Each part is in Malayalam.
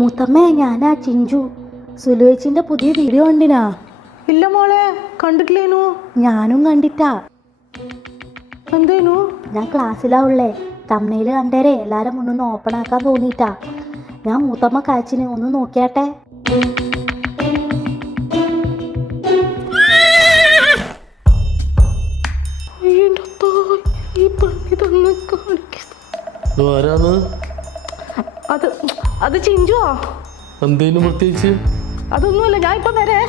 മൂത്തമ്മേ, ഞാനാ ചിഞ്ചു. സുലുവേച്ചിന്റെ പുതിയ വീഡിയോ കണ്ടിനാ? ഇല്ല മോളെ, കണ്ടിട്ടില്ലേനു. ഞാനും കണ്ടിട്ടാ. എന്തേനു? ഞാൻ ക്ലാസ്സിലാ ഉള്ളേ. തമ്മനയിൽ കണ്ടേരെ എല്ലാരും മുന്നൊന്ന് ഓപ്പൺ ആക്കാൻ തോന്നിട്ടാ. ഞാൻ മൂത്തമ്മ കാച്ചിന് ഒന്ന് നോക്കിയാട്ടെ. അത് ചിഞ്ചുവാ. എന്തേനു പ്രത്യേകിച്ച്? അതൊന്നുമല്ല, ഞാൻ ഇപ്പൊ വരെ.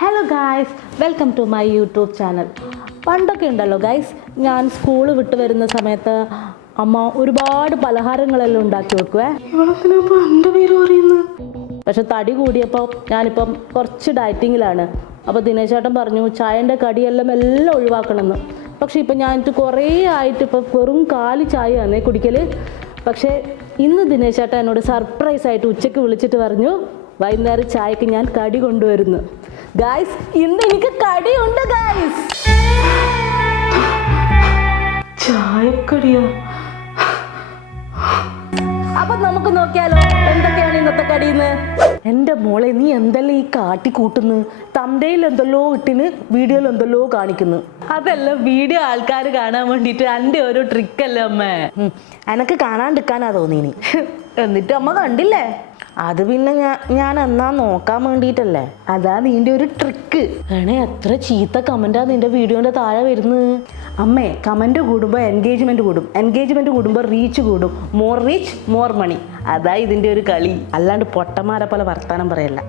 Hello guys, welcome to my YouTube channel. പണ്ടൊക്കെ ഉണ്ടല്ലോ ഗായ്സ്, ഞാൻ സ്കൂൾ വിട്ട് വരുന്ന സമയത്ത് അമ്മ ഒരുപാട് പലഹാരങ്ങളെല്ലാം ഉണ്ടാക്കി വെക്കുവേ. എൻ്റെ പേര് പറയുന്നു. പക്ഷെ തടി കൂടിയപ്പോൾ ഞാനിപ്പം കുറച്ച് ഡയറ്റിങ്ങിലാണ്. അപ്പോൾ ദിനേശ് ചേട്ടൻ പറഞ്ഞു ചായൻ്റെ കടിയെല്ലാം എല്ലാം ഒഴിവാക്കണമെന്ന്. പക്ഷേ ഇപ്പം ഞാനിട്ട് കുറേ ആയിട്ട് ഇപ്പം വെറും കാലി ചായയാണേ കുടിക്കൽ. പക്ഷേ ഇന്ന് ദിനേശ് ചേട്ടൻ എന്നോട് സർപ്രൈസായിട്ട് ഉച്ചയ്ക്ക് വിളിച്ചിട്ട് പറഞ്ഞു വൈകുന്നേരം ചായക്ക് ഞാൻ കടി കൊണ്ടുവരുന്നു. ഗായ്സ്, ഇന്ന് എനിക്ക് കടിയുണ്ട് ഗായ്സ്. ചായക്കടിയാ? അപ്പൊ നമുക്ക് നോക്കിയാലോ എന്തൊക്കെയാണ് ഇന്നത്തെ കടിയെന്ന്. എൻ്റെ മോളെ, നീ എന്തെല്ലാം ഈ കാട്ടി കൂട്ടുന്നു? തമ്പനയിൽ എന്തെല്ലോ ഇട്ടിന്, വീഡിയോയിൽ എന്തെല്ലോ കാണിക്കുന്നു. അതല്ല, വീഡിയോ ആൾക്കാർ കാണാൻ വേണ്ടിട്ട് എൻ്റെ ഒരു ട്രിക്കല്ലേ അമ്മേ. എനക്ക് കാണാണ്ടിരിക്കാനാ തോന്നിനി. എന്നിട്ട് അമ്മ കണ്ടില്ലേ? അത് പിന്നെ ഞാൻ എന്നാ നോക്കാൻ വേണ്ടിയിട്ടല്ലേ. അതാ നിന്റെ ഒരു ട്രിക്ക്. എത്ര ചീത്ത കമന്റാ നിന്റെ വീഡിയോന്റെ താഴെ വരുന്നത്. അമ്മേ, കമന്റ് കൂടുമ്പോൾ എൻഗേജ്മെന്റ് കൂടും, എൻഗേജ്മെന്റ് കൂടുമ്പോൾ റീച്ച് കൂടും. More reach more money. അതാ ഇതിന്റെ ഒരു കളി. അല്ലാണ്ട് പൊട്ടന്മാരെ പോലെ വർത്താനം പറയല്ല.